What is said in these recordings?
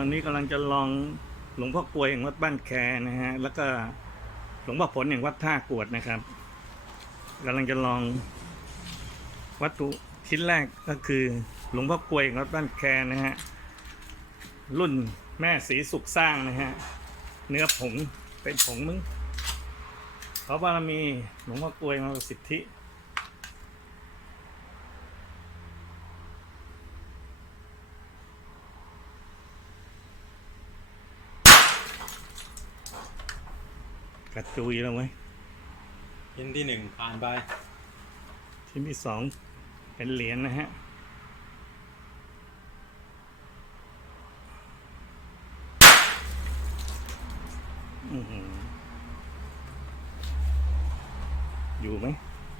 อนนี้กำลังจะลองหลวงพ่อกลวยแห่งวัดบ้านแคนะฮะ แล้วก็หลวงพ่อผลแห่งวัดท่ากวดนะครับกำลังจะลองวัตถุชิ้นแรกก็คือหลวงพ่อกลวยแห่งวัดบ้านแคนะฮะ รุ่นแม่สีสุขสร้างนะฮะ เนื้อผงเป็นผงมึงเพราะบารมีหลวงพ่อกลวยมาสิทธิ ระจุยแล้วไหมชิ้นที่หนึ่งผ่านไป ชิ้นที่สองเป็นเหรียญนะฮะอื้อหืออยู่ไหม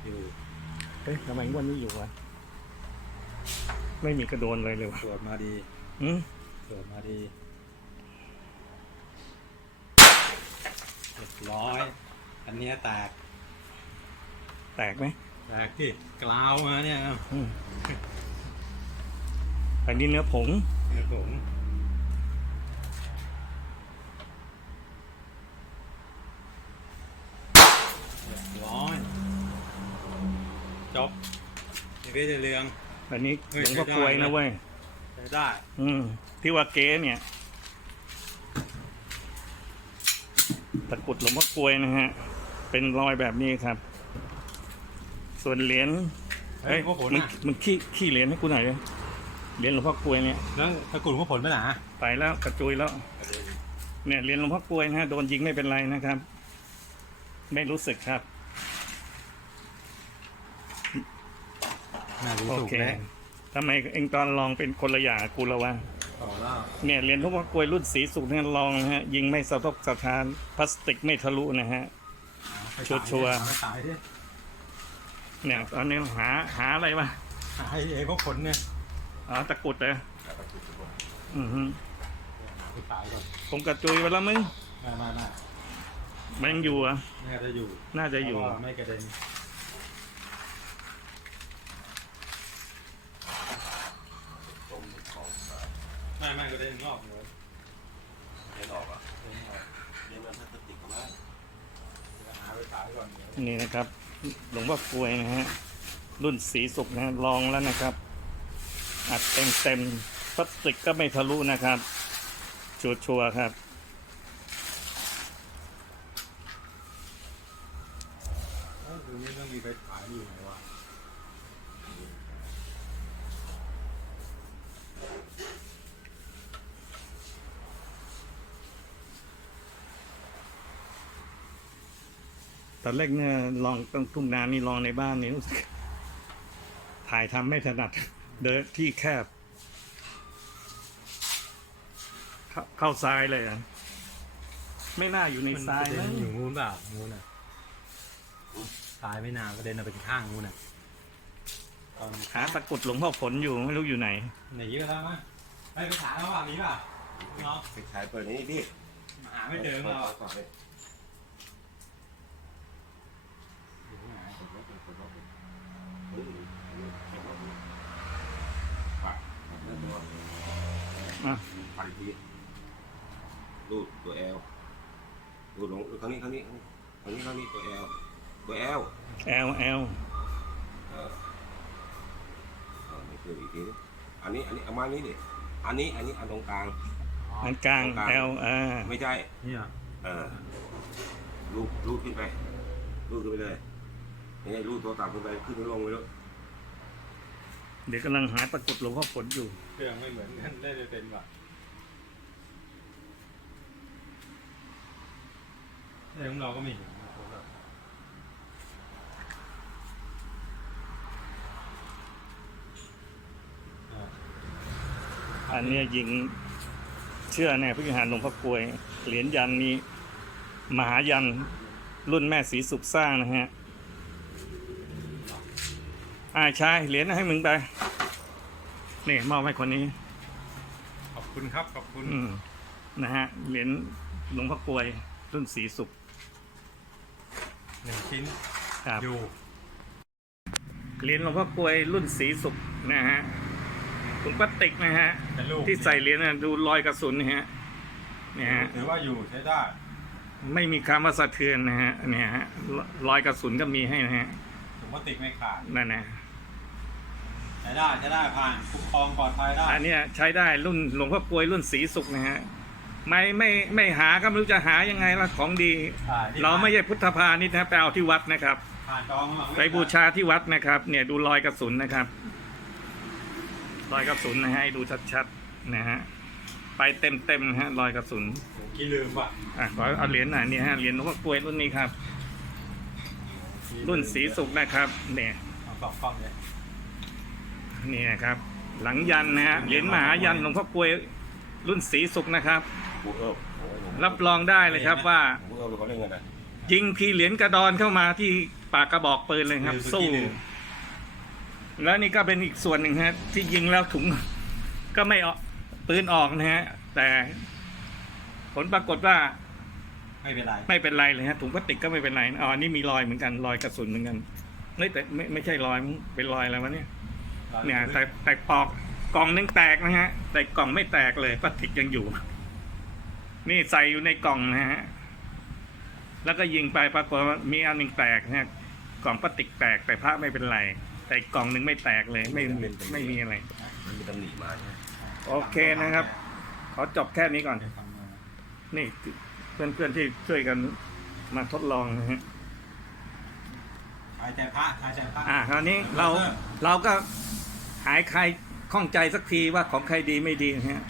อยู่ เฮ้ยทำไมงวันนี้อยู่วะ ไม่มีกระโดนเลยเลยวะตรวจมาดีอืมตรวจมาดี รียบร้อย อันเนี้ยแตก แตกไหมแตกที่กลาวมาเนี่ยอืมอันนี้เนื้อผง เนื้อผงเรียบร้อย จบนี่ก็จะเรือง อันนี้เฮ้หลยวงพ่อใช้ได้กลวยนะนะเว้ย ใช้ได้ อืมที่ว่าเก๊เนี่ย ตะกรุดหลวงพ่อกลวยนะฮะ เป็นรอยแบบนี้ครับ ส่วนเหรียญเฮ้ยพวกผลมึงน่ะมึงขี้ขี้เหรียญให้กูหน่อยเลยเหรียญหลวงพ่อกลวยเนี่ยแล้วตะกรุดพวกผลไปไหนอะไปแล้วกระจุยแล้ว เนี่ยเหรียญหลวงพ่อกลวยนะฮะโดนยิงไม่เป็นไรนะครับ ไม่รู้สึกครับ น่ารู้โอถูกเคแล้วทำไมเองตอนลองเป็นคนละอย่างกับกูละวะ ต่อแล้วเนี่ยเหรียญหลวงพ่อกลวยรุ่นสีสุกเนี่ยลองนะฮะ ยิงไม่สะทกสะทาน พลาสติกไม่ทะลุนะฮะ ชัวร์ๆไปขายดิเนี่ยตอนนี้หาหาอะไรวะขายเองพวกผลเนี่ยอ๋อตะกรุดเหรออือฮึไปขายก่อนคงกระจุยไปแล้วมึงไม่ไม่ไม่มันยังอยู่เหรอะน่าจะอยู่น่าจะอยู่ เพราว่าไม่กระเด็นไม่ไม่กระเด็นงอกเลย เห็นออกอะ กระเด็นออก เดี๋ยวมันพลาสติกก็ได้ เดี๋ยวหาไปขายก่อนเดี๋ยว นะครับ หลวงพ่อกลวยนะฮะ รุ่นสีสุกนะลองแล้วนะครับ อัดเต็มเต็มพลาสติกก็ไม่ทะลุนะครับ ชัวชัวร์ๆครับ เอ้ยดูนี่ต้องมีไปขายอยู่ไหนวะ ตอนแรกเนี่ยลองต้องทุ่งนานี่ลองในบ้านนี่รู้สึกถ่ายทำไม่ถนัด เดินที่แคบ เข้าเข้าซ้ายเลยอะไม่น่าอยู่ในมันซ้ายกระเด็นะนอยู่งูนเปล่างูนอะตายไม่นานกระเด็นเอาไปข้างงูนอะตอนหาตะกรุดหลวงพ่อผลอยู่ไม่รู้อยู่ไหนหนีก็แล้วมั้งไปไปขายแล้วป่ะหนีป่ะเนาะไปขายเปิดนี่พี่หาไม่เจอเรา ปิดก่อนเลย อยู่ที่ไหน เปิดรถเปิดรถเฮ้ยเปิดรถปัดปัดแล้วตัว อะ ปัดอีกทีรูดตัวแอลรูดลงครั้งนี้ครั้งนี้ครั้งนี้ครั้งนี้ตัวแอลตัวแอลแอลแอลเออเออไม่เจออีกทีนึงอันนี้ อันนี้เอามานี้ดิอันนี้ อันนี้ อันตรงกลาง อันกลางตรงกลางแอลอ่าไม่ใช่เนี่ยเออรูดรูดขึ้นไปรูดขึ้นไปเลยนี่รูดตัวต่ำขึ้นไป ขึ้นไปลงไปแล้ว เดี๋ยวกำลังหาตะกรุดหลวงพ่อผลอยู่ เครื่องไม่เหมือนกันได้เลยเป็นว่ะแต่ของเราก็ไม่เห็นนะผมแบบเอออันเนี้ยยิงเชื่อแน่พิหารหลวงพ่อกลวย เหรียญยันนี้ มหายันรุ่นแม่สีสุขสร้างนะฮะ อ่าชายเหรียญให้มึงไปนี่มอบให้คนนี้ ขอบคุณครับ ขอบคุณ อืมนะฮะเหรียญหลวงพ่อกลวยรุ่นสีสุขหนึ่งชิ้นครับอยู่เหรียญหลวงพ่อกลวยรุ่นสีสุขนะฮะถุงพลาสติกนะฮะเป็นลูกที่ใส่เหรียญนะดูรอยกระสุนนะฮะเนี่ยฮะ ถือว่าอยู่ใช้ได้ ไม่มีคำว่าสะเทือนนะฮะเนี่ยฮะรอยกระสุนก็มีให้นะฮะถุงพลาสติกไม่ขาด นั่นนะใช้ได้ใช้ได้ผ่านคุ้มครองปลอดภัยได้อันเนี้ยใช้ได้รุ่นหลวงพ่อกลวยรุ่นสีสุกนะฮะไม่ไม่ไม่หาก็ไม่รู้จะหายังไงละของดี อ่ที่เราไม่ใช่พุทธพาณิชย์นะไปเอาที่วัดนะครับ ผ่านจองมาไปบูชาที่วัดนะครับ เนี่ยดูรอยกระสุนนะครับ รอยกระสุนนะฮะให้ดูชัดๆนะฮะไปเต็มเต็มๆนะฮะรอยกระสุนกี่ลืมป่ะอะขอเอาเหรียญหน่อยนี่ฮะเหรียญหลวงพ่อกลวยรุ่นนี้ครับ รุ่นสีสุกนะครับ เนี่ย เอาสองกล้องเลย นี่นะครับ หลังยันนะฮะเหรียญมหายันหลวงพ่อกลวยรุ่นสีสุกนะครับ ผมเออโอ้ยผมรับรองได้เลยครับว่า ผมเออเขาเล่นกันนะยิงพีเหรียญกระดอนเข้ามาที่ปากกระบอกปืนเลยครับ สู้ แล้วนี่ก็เป็นอีกส่วนหนึ่งฮะ ที่ยิงแล้วถุง ก็ไม่ออกปืนออกนะฮะ แต่ ผลปรากฏว่าไม่เป็นไรไม่เป็นไรเลยฮะถุงพลาสติกก็ไม่เป็นไรอ๋อนี่มีรอยเหมือนกันรอยกระสุนเหมือนกันเฮ้ยแต่ไม่ไม่ใช่รอยมั้งเป็นรอยอะไรวะเนี่ย เนี่ยแต่แต่ปอกกล่องนึงแตกนะฮะ แต่กล่องไม่แตกเลยพลาสติกยังอยู่ นี่ใส่อยู่ในกล่องนะฮะแล้วก็ยิงไปปรากฏว่ามีอันหนึ่งแตกนะฮะกล่องพลาสติกแตกแต่พระไม่เป็นไร แต่กล่องหนึ่งไม่แตกเลย ไม่ไม่มีอะไร มันมีตำหนิมาใช่ไหมโอเคนะครับ ขอจบแค่นี้ก่อน นี่เพื่อนเพื่อนๆที่ช่วยกันมาทดลองนะฮะขายแต่พระขายแต่พระอ่าคราวนี้เราเราก็ หายใครข้องใจสักทีว่าของใครดีไม่ดีนะฮะ